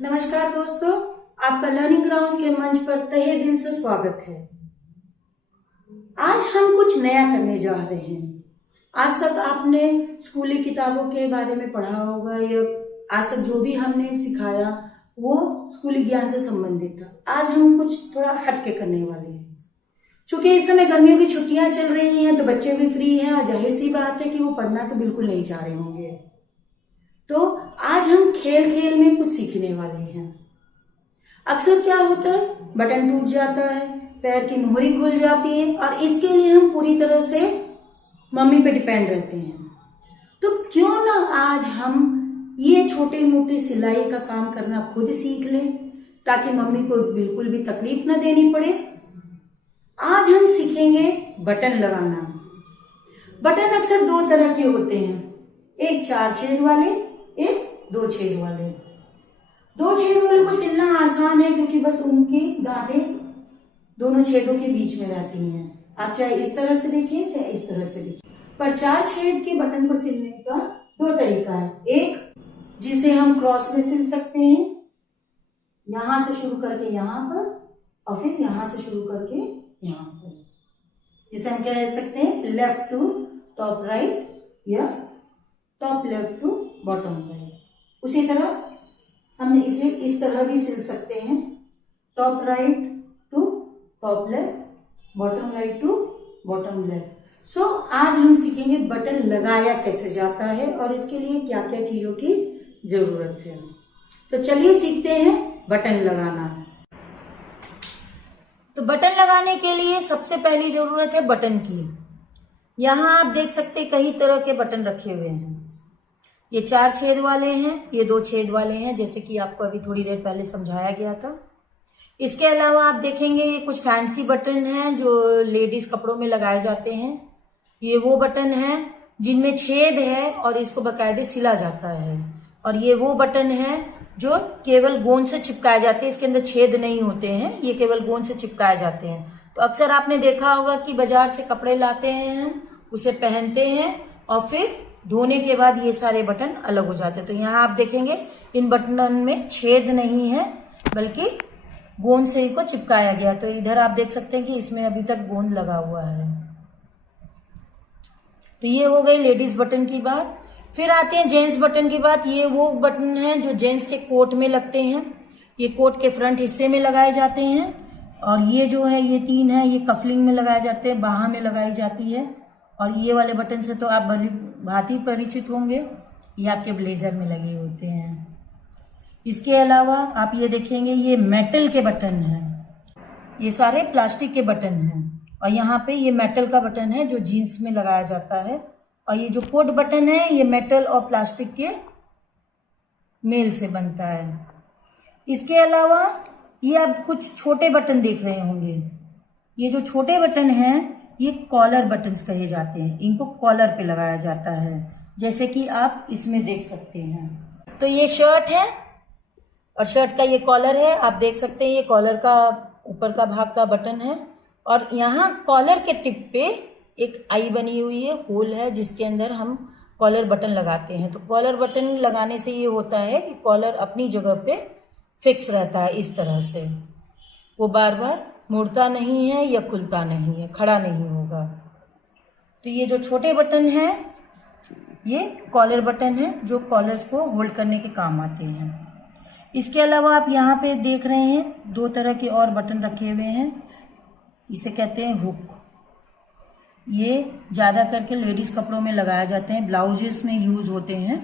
नमस्कार दोस्तों, आपका लर्निंग ग्राउंड्स के मंच पर तहे दिल से स्वागत है। आज हम कुछ नया करने जा रहे हैं। आज तक आपने स्कूली किताबों के बारे में पढ़ा होगा या आज तक जो भी हमने सिखाया वो स्कूली ज्ञान से संबंधित था। आज हम कुछ थोड़ा हटके करने वाले हैं। चूंकि इस समय गर्मियों की छुट्टियां चल रही हैं तो बच्चे भी फ्री हैं और जाहिर सी बात है कि वो पढ़ना तो बिल्कुल नहीं चाह रहे होंगे। तो आज हम खेल खेल में कुछ सीखने वाले हैं। अक्सर क्या होता है, बटन टूट जाता है, पैर की मोहरी खुल जाती है और इसके लिए हम पूरी तरह से मम्मी पे डिपेंड रहते हैं। तो क्यों ना आज हम ये छोटे मोटे सिलाई का काम करना खुद सीख लें ताकि मम्मी को बिल्कुल भी तकलीफ ना देनी पड़े। आज हम सीखेंगे बटन लगाना। बटन अक्सर दो तरह के होते हैं, एक 4 छेद वाले, एक 2 छेद वाले। 2 छेद वाले को सिलना आसान है क्योंकि बस उनकी गांठें दोनों छेदों के बीच में रहती हैं। आप चाहे इस तरह से देखिए चाहे इस तरह से देखिए। पर 4 छेद के बटन को सिलने का 2 तरीका है। एक जिसे हम क्रॉस में सिल सकते हैं, यहां से शुरू करके यहां पर और फिर यहां से शुरू करके यहां पर, जिसे हम कह सकते हैं लेफ्ट टू टॉप राइट या top left to bottom right. उसी तरह हमने इसे इस तरह भी सिल सकते हैं, top right to top left, bottom right to bottom left. So आज हम सीखेंगे बटन लगाया कैसे जाता है और इसके लिए क्या क्या चीजों की जरूरत है। तो चलिए सीखते हैं बटन लगाना। तो बटन लगाने के लिए सबसे पहली जरूरत है बटन की। यहाँ आप देख सकते हैं कई तरह के बटन रखे हुए हैं। ये 4 छेद वाले हैं, ये 2 छेद वाले हैं, जैसे कि आपको अभी थोड़ी देर पहले समझाया गया था। इसके अलावा आप देखेंगे ये कुछ फैंसी बटन हैं जो लेडीज कपड़ों में लगाए जाते हैं। ये वो बटन हैं जिनमें छेद है और इसको बाकायदे सिला जाता है। और ये वो बटन हैं जो केवल गोंद से चिपकाए जाते हैं, इसके अंदर छेद नहीं होते हैं, ये केवल गोंद से चिपकाए जाते हैं। तो अक्सर आपने देखा होगा कि बाजार से कपड़े लाते हैं, उसे पहनते हैं और फिर धोने के बाद ये सारे बटन अलग हो जाते हैं। तो यहाँ आप देखेंगे इन बटन में छेद नहीं है बल्कि गोंद से इनको चिपकाया गया। तो इधर आप देख सकते हैं कि इसमें अभी तक गोंद लगा हुआ है। तो ये हो गई लेडीज बटन की बात। फिर आते हैं जेंट्स बटन की बात। ये वो बटन है जो जेंट्स के कोट में लगते हैं। ये कोट के फ्रंट हिस्से में लगाए जाते हैं और ये जो है ये 3 है, ये कफलिंग में लगाए जाते हैं, बाह में लगाई जाती है। और ये वाले बटन से तो आप भली भांति परिचित होंगे, ये आपके ब्लेजर में लगे होते हैं। इसके अलावा आप ये देखेंगे ये मेटल के बटन हैं, ये सारे प्लास्टिक के बटन हैं और यहाँ पे ये मेटल का बटन है जो जीन्स में लगाया जाता है। और ये जो कोट बटन है ये मेटल और प्लास्टिक के मेल से बनता है। इसके अलावा ये आप कुछ छोटे बटन देख रहे होंगे। ये जो छोटे बटन हैं ये कॉलर बटन्स कहे जाते हैं, इनको कॉलर पे लगाया जाता है, जैसे कि आप इसमें देख सकते हैं। तो ये शर्ट है और शर्ट का ये कॉलर है, आप देख सकते हैं ये कॉलर का ऊपर का भाग का बटन है। और यहाँ कॉलर के टिप पे एक आई बनी हुई है, होल है, जिसके अंदर हम कॉलर बटन लगाते हैं। तो कॉलर बटन लगाने से ये होता है कि कॉलर अपनी जगह पे फिक्स रहता है, इस तरह से वो बार बार मुड़ता नहीं है या खुलता नहीं है, खड़ा नहीं होगा। तो ये जो छोटे बटन हैं ये कॉलर बटन है जो कॉलर्स को होल्ड करने के काम आते हैं। इसके अलावा आप यहाँ पे देख रहे हैं 2 तरह के और बटन रखे हुए हैं, इसे कहते हैं हुक। ये ज़्यादा करके लेडीज़ कपड़ों में लगाए जाते हैं, ब्लाउजेस में यूज़ होते हैं।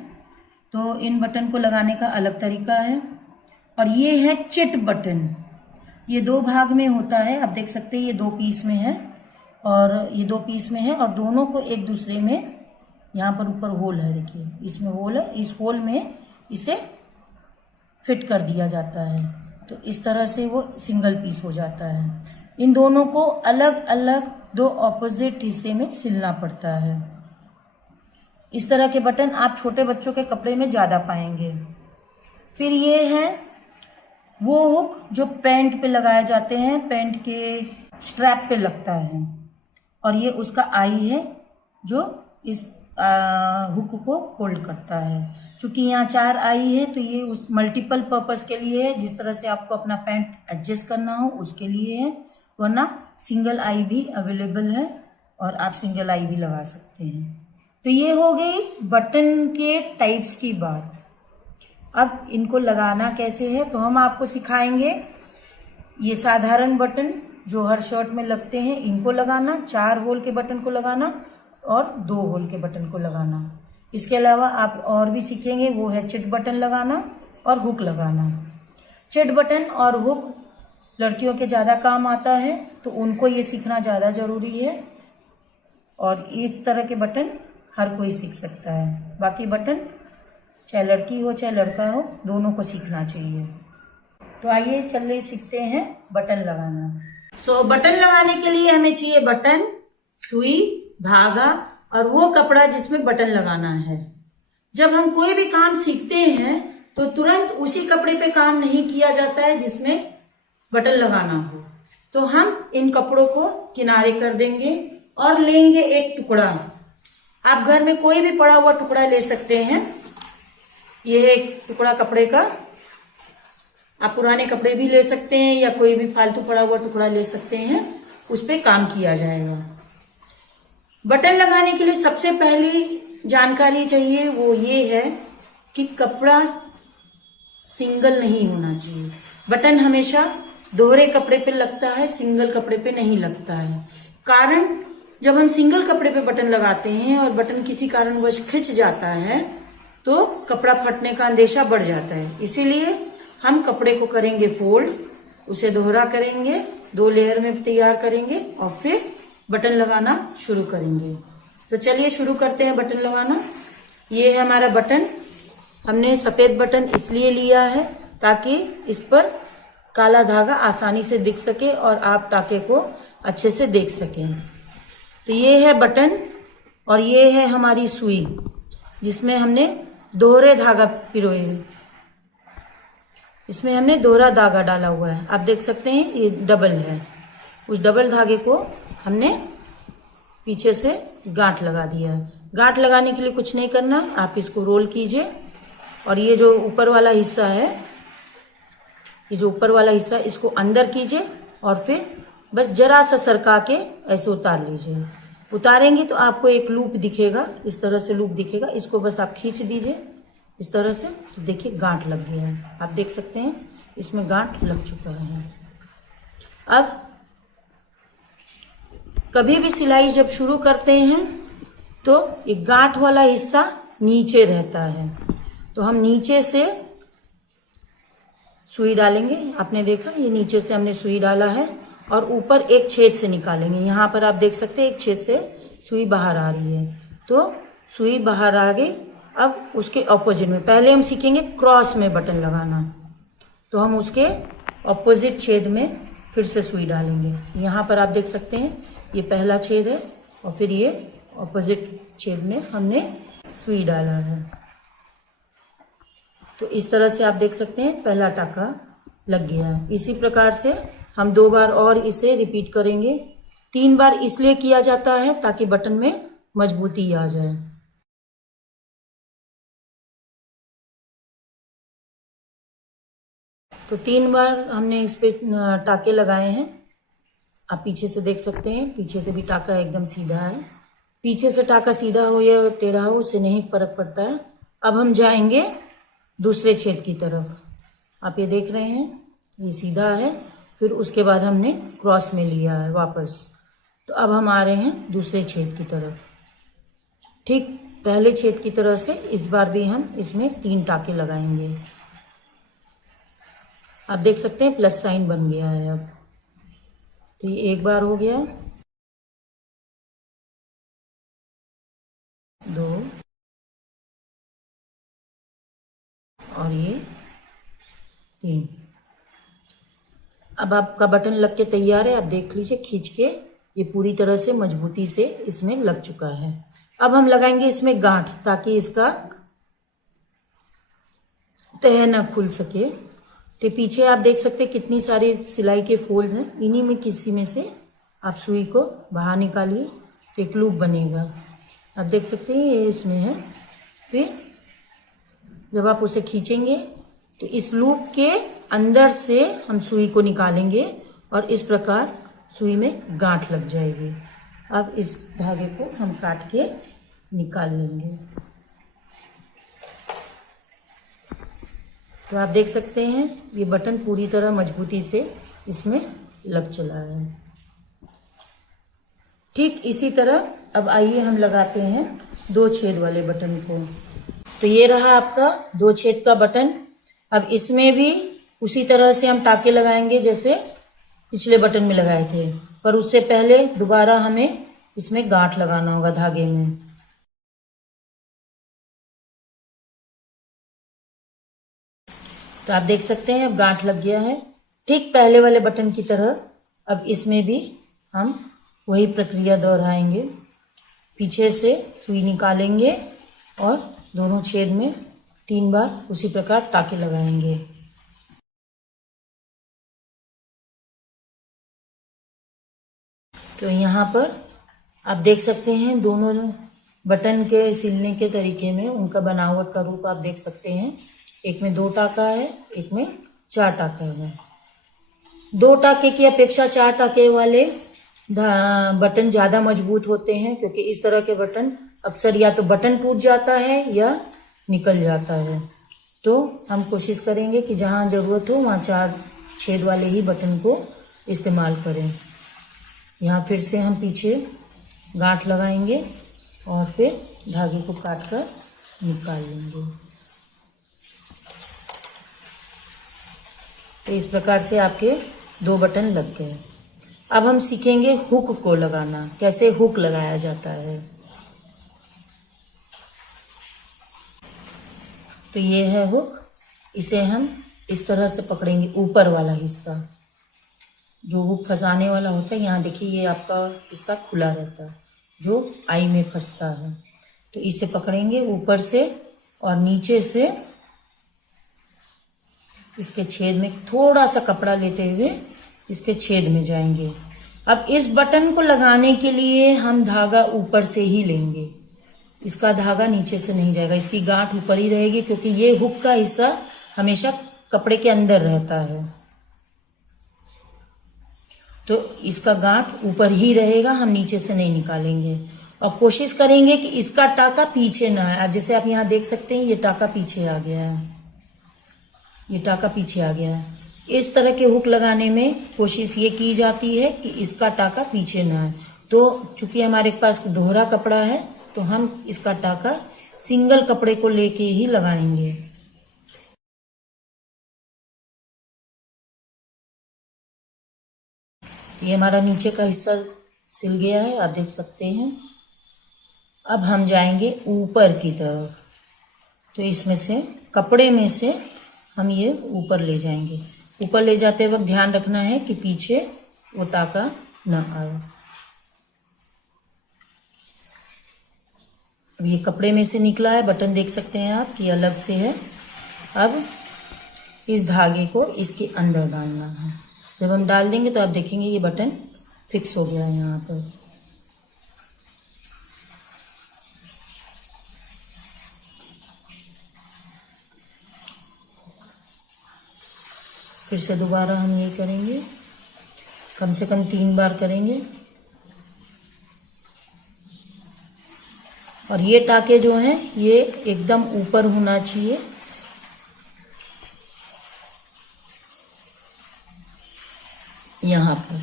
तो इन बटन को लगाने का अलग तरीका है। और ये है चिट बटन, ये 2 भाग में होता है, आप देख सकते हैं ये 2 पीस में है और ये 2 पीस में है और दोनों को एक दूसरे में, यहाँ पर ऊपर होल है, देखिए इसमें होल है, इस होल में इसे फिट कर दिया जाता है। तो इस तरह से वो सिंगल पीस हो जाता है। इन दोनों को अलग अलग 2 ऑपोजिट हिस्से में सिलना पड़ता है। इस तरह के बटन आप छोटे बच्चों के कपड़े में ज़्यादा पाएंगे। फिर ये है वो हुक जो पैंट पे लगाए जाते हैं, पैंट के स्ट्रैप पे लगता है और ये उसका आई है जो इस हुक को होल्ड करता है। चूँकि यहाँ 4 आई है तो ये उस मल्टीपल पर्पस के लिए है, जिस तरह से आपको अपना पैंट एडजस्ट करना हो उसके लिए है, वरना सिंगल आई भी अवेलेबल है और आप सिंगल आई भी लगा सकते हैं। तो ये हो गई बटन के टाइप्स की बात। अब इनको लगाना कैसे है तो हम आपको सिखाएंगे। ये साधारण बटन जो हर शर्ट में लगते हैं इनको लगाना, 4 होल के बटन को लगाना और 2 होल के बटन को लगाना। इसके अलावा आप और भी सीखेंगे, वो है चिट बटन लगाना और हुक लगाना। चिट बटन और हुक लड़कियों के ज़्यादा काम आता है तो उनको ये सीखना ज़्यादा ज़रूरी है, और इस तरह के बटन हर कोई सीख सकता है। बाकी बटन चाहे लड़की हो चाहे लड़का हो, दोनों को सीखना चाहिए। तो आइए चलिए सीखते हैं बटन लगाना। बटन लगाने के लिए हमें चाहिए बटन, सुई, धागा और वो कपड़ा जिसमें बटन लगाना है। जब हम कोई भी काम सीखते हैं तो तुरंत उसी कपड़े पे काम नहीं किया जाता है जिसमें बटन लगाना हो। तो हम इन कपड़ों को किनारे कर देंगे और लेंगे एक टुकड़ा। आप घर में कोई भी पड़ा हुआ टुकड़ा ले सकते हैं। ये है एक टुकड़ा कपड़े का। आप पुराने कपड़े भी ले सकते हैं या कोई भी फालतू पड़ा हुआ टुकड़ा ले सकते हैं, उस पे काम किया जाएगा। बटन लगाने के लिए सबसे पहली जानकारी चाहिए वो ये है कि कपड़ा सिंगल नहीं होना चाहिए। बटन हमेशा दोहरे कपड़े पे लगता है, सिंगल कपड़े पे नहीं लगता है। कारण जब हम सिंगल कपड़े पे बटन लगाते हैं और बटन किसी कारणवश खिंच जाता है तो कपड़ा फटने का अंदेशा बढ़ जाता है। इसीलिए हम कपड़े को करेंगे फोल्ड, उसे दोहरा करेंगे, 2 लेयर में तैयार करेंगे और फिर बटन लगाना शुरू करेंगे। तो चलिए शुरू करते हैं बटन लगाना। ये है हमारा बटन। हमने सफ़ेद बटन इसलिए लिया है ताकि इस पर काला धागा आसानी से दिख सके और आप टाके को अच्छे से देख सकें। तो ये है बटन और ये है हमारी सुई जिसमें हमने दोहरे धागा पिरोए हैं। इसमें हमने दोहरा धागा डाला हुआ है, आप देख सकते हैं ये डबल है। उस डबल धागे को हमने पीछे से गांठ लगा दिया। गांठ लगाने के लिए कुछ नहीं करना, आप इसको रोल कीजिए और ये जो ऊपर वाला हिस्सा है, ये जो ऊपर वाला हिस्सा इसको अंदर कीजिए और फिर बस जरा सा सरका के ऐसे उतार लीजिए। उतारेंगे तो आपको एक लूप दिखेगा, इस तरह से लूप दिखेगा। इसको बस आप खींच दीजिए इस तरह से, तो देखिए गांठ लग गया है। आप देख सकते हैं इसमें गांठ लग चुका है। अब कभी भी सिलाई जब शुरू करते हैं तो ये गांठ वाला हिस्सा नीचे रहता है, तो हम नीचे से सुई डालेंगे। आपने देखा ये नीचे से हमने सुई डाला है और ऊपर एक छेद से निकालेंगे। यहाँ पर आप देख सकते हैं एक छेद से सुई बाहर आ रही है, तो सुई बाहर आ गई। अब उसके ऑपोजिट में पहले हम सीखेंगे क्रॉस में बटन लगाना, तो हम उसके ऑपोजिट छेद में फिर से सुई डालेंगे। यहाँ पर आप देख सकते हैं ये पहला छेद है और फिर ये ऑपोजिट छेद में हमने सुई डाला है। तो इस तरह से आप देख सकते हैं पहला टाका लग गया है। इसी प्रकार से हम 2 बार और इसे रिपीट करेंगे। 3 बार इसलिए किया जाता है ताकि बटन में मजबूती आ जाए। तो 3 बार हमने इस पे टाके लगाए हैं। आप पीछे से देख सकते हैं, पीछे से भी टाका एकदम सीधा है। पीछे से टाका सीधा हो या टेढ़ा हो उससे नहीं फर्क पड़ता है। अब हम जाएंगे दूसरे छेद की तरफ। आप ये देख रहे हैं ये सीधा है, फिर उसके बाद हमने क्रॉस में लिया है वापस। तो अब हम आ रहे हैं दूसरे छेद की तरफ। ठीक पहले छेद की तरह से इस बार भी हम इसमें 3 टाके लगाएंगे। आप देख सकते हैं प्लस साइन बन गया है। अब तो ये 1 बार हो गया, 2 और ये 3। अब आपका बटन लग के तैयार है। आप देख लीजिए खींच के ये पूरी तरह से मजबूती से इसमें लग चुका है। अब हम लगाएंगे इसमें गांठ ताकि इसका तह न खुल सके। तो पीछे आप देख सकते हैं कितनी सारी सिलाई के फोल्ड्स हैं, इन्हीं में किसी में से आप सुई को बाहर निकालिए तो एक लूप बनेगा। आप देख सकते हैं ये इसमें है। फिर जब आप उसे खींचेंगे तो इस लूप के अंदर से हम सुई को निकालेंगे और इस प्रकार सुई में गांठ लग जाएगी। अब इस धागे को हम काट के निकाल लेंगे। तो आप देख सकते हैं ये बटन पूरी तरह मजबूती से इसमें लग चला है। ठीक इसी तरह अब आइए हम लगाते हैं 2 छेद वाले बटन को। तो ये रहा आपका 2 छेद का बटन। अब इसमें भी उसी तरह से हम टाके लगाएंगे जैसे पिछले बटन में लगाए थे, पर उससे पहले दोबारा हमें इसमें गांठ लगाना होगा धागे में। तो आप देख सकते हैं अब गांठ लग गया है। ठीक पहले वाले बटन की तरह अब इसमें भी हम वही प्रक्रिया दोहराएंगे। पीछे से सुई निकालेंगे और दोनों छेद में 3 बार उसी प्रकार टाके लगाएंगे। तो यहाँ पर आप देख सकते हैं दोनों बटन के सिलने के तरीके में उनका बनावट का रूप आप देख सकते हैं। एक में 2 टाका है, एक में 4 टाका है। 2 टाके की अपेक्षा 4 टाके वाले बटन ज़्यादा मजबूत होते हैं, क्योंकि इस तरह के बटन अक्सर या तो बटन टूट जाता है या निकल जाता है। तो हम कोशिश करेंगे कि जहाँ ज़रूरत हो वहाँ 4 छेद वाले ही बटन को इस्तेमाल करें। यहाँ फिर से हम पीछे गांठ लगाएंगे और फिर धागे को काट कर निकाल लेंगे। तो इस प्रकार से आपके 2 बटन लग गए। अब हम सीखेंगे हुक को लगाना, कैसे हुक लगाया जाता है। तो ये है हुक। इसे हम इस तरह से पकड़ेंगे, ऊपर वाला हिस्सा जो हुक फंसाने वाला होता है। यहाँ देखिए ये आपका हिस्सा खुला रहता है जो आई में फंसता है। तो इसे पकड़ेंगे ऊपर से और नीचे से इसके छेद में थोड़ा सा कपड़ा लेते हुए इसके छेद में जाएंगे। अब इस बटन को लगाने के लिए हम धागा ऊपर से ही लेंगे, इसका धागा नीचे से नहीं जाएगा, इसकी गांठ ऊपर ही रहेगी, क्योंकि ये हुक का हिस्सा हमेशा कपड़े के अंदर रहता है। तो इसका गांठ ऊपर ही रहेगा, हम नीचे से नहीं निकालेंगे। और कोशिश करेंगे कि इसका टाका पीछे ना आए। अब जैसे आप यहाँ देख सकते हैं ये टाका पीछे आ गया है, ये टाका पीछे आ गया है। इस तरह के हुक लगाने में कोशिश ये की जाती है कि इसका टाका पीछे ना आए। तो चूंकि हमारे पास दोहरा कपड़ा है तो हम इसका टाका सिंगल कपड़े को लेके ही लगाएंगे। तो ये हमारा नीचे का हिस्सा सिल गया है, आप देख सकते हैं। अब हम जाएंगे ऊपर की तरफ। तो इसमें से कपड़े में से हम ये ऊपर ले जाएंगे। ऊपर ले जाते वक्त ध्यान रखना है कि पीछे वो टाका ना आए। अब ये कपड़े में से निकला है, बटन देख सकते हैं आप कि अलग से है। अब इस धागे को इसके अंदर डालना है। जब हम डाल देंगे तो आप देखेंगे ये बटन फिक्स हो गया है यहाँ पर। फिर से दोबारा हम ये करेंगे, कम से कम 3 बार करेंगे। और ये टाके जो हैं ये एकदम ऊपर होना चाहिए। यहाँ पर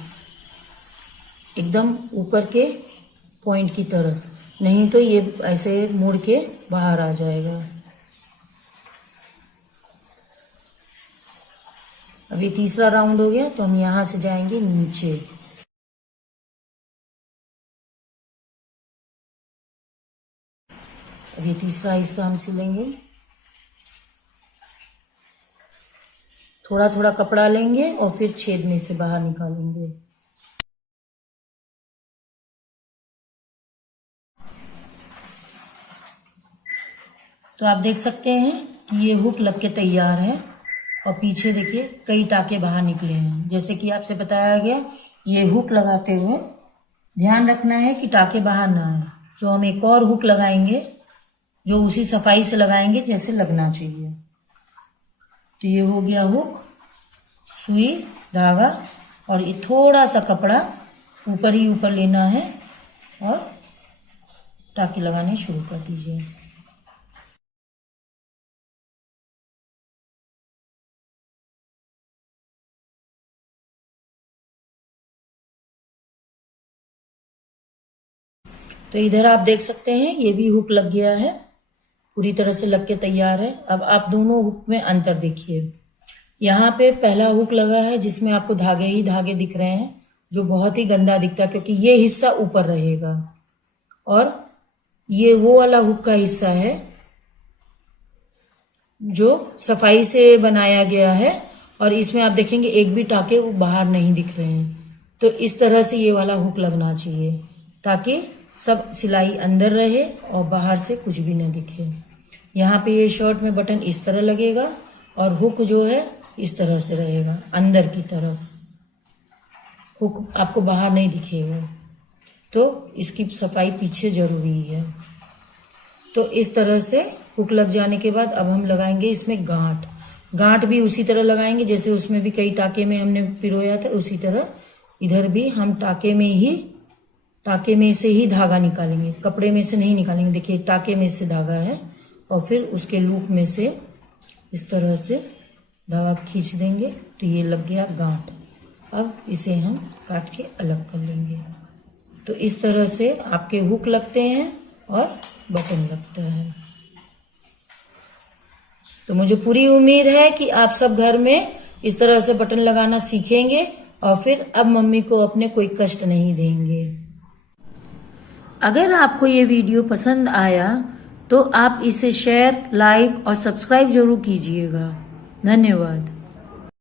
एकदम ऊपर के पॉइंट की तरफ, नहीं तो ये ऐसे मुड़ के बाहर आ जाएगा। अभी तीसरा राउंड हो गया तो हम यहाँ से जाएंगे नीचे। अभी तीसरा हिस्सा हम सिलेंगे। थोड़ा थोड़ा कपड़ा लेंगे और फिर छेद में से बाहर निकालेंगे। तो आप देख सकते हैं कि ये हुक लग के तैयार है और पीछे देखिए कई टाके बाहर निकले हैं। जैसे कि आपसे बताया गया, ये हुक लगाते हुए ध्यान रखना है कि टाके बाहर ना आए। तो हम एक और हुक लगाएंगे जो उसी सफाई से लगाएंगे जैसे लगना चाहिए। तो ये हो गया हुक, सुई, धागा और ये थोड़ा सा कपड़ा ऊपर ही ऊपर लेना है और टाँके लगाने शुरू कर दीजिए। तो इधर आप देख सकते हैं ये भी हुक लग गया है, पूरी तरह से लग के तैयार है। अब आप दोनों हुक में अंतर देखिए। यहाँ पे पहला हुक लगा है जिसमें आपको धागे ही धागे दिख रहे हैं, जो बहुत ही गंदा दिखता है क्योंकि ये हिस्सा ऊपर रहेगा, और ये वो वाला हुक का हिस्सा है जो सफाई से बनाया गया है, और इसमें आप देखेंगे एक भी टाके बाहर नहीं दिख रहे हैं। तो इस तरह से ये वाला हुक लगना चाहिए ताकि सब सिलाई अंदर रहे और बाहर से कुछ भी न दिखे। यहाँ पे ये शर्ट में बटन इस तरह लगेगा और हुक जो है इस तरह से रहेगा अंदर की तरफ, हुक आपको बाहर नहीं दिखेगा। तो इसकी सफाई पीछे जरूरी है। तो इस तरह से हुक लग जाने के बाद अब हम लगाएंगे इसमें गांठ। गांठ भी उसी तरह लगाएंगे जैसे उसमें भी कई टाके में हमने पिरोया था, उसी तरह इधर भी हम टाके में से ही धागा निकालेंगे, कपड़े में से नहीं निकालेंगे। देखिए टाके में से धागा है और फिर उसके लूप में से इस तरह से धागा खींच देंगे तो ये लग गया गांठ। अब इसे हम काट के अलग कर लेंगे। तो इस तरह से आपके हुक लगते हैं और बटन लगता है। तो मुझे पूरी उम्मीद है कि आप सब घर में इस तरह से बटन लगाना सीखेंगे और फिर अब मम्मी को अपने कोई कष्ट नहीं देंगे। अगर आपको ये वीडियो पसंद आया तो आप इसे शेयर, लाइक और सब्सक्राइब जरूर कीजिएगा। धन्यवाद।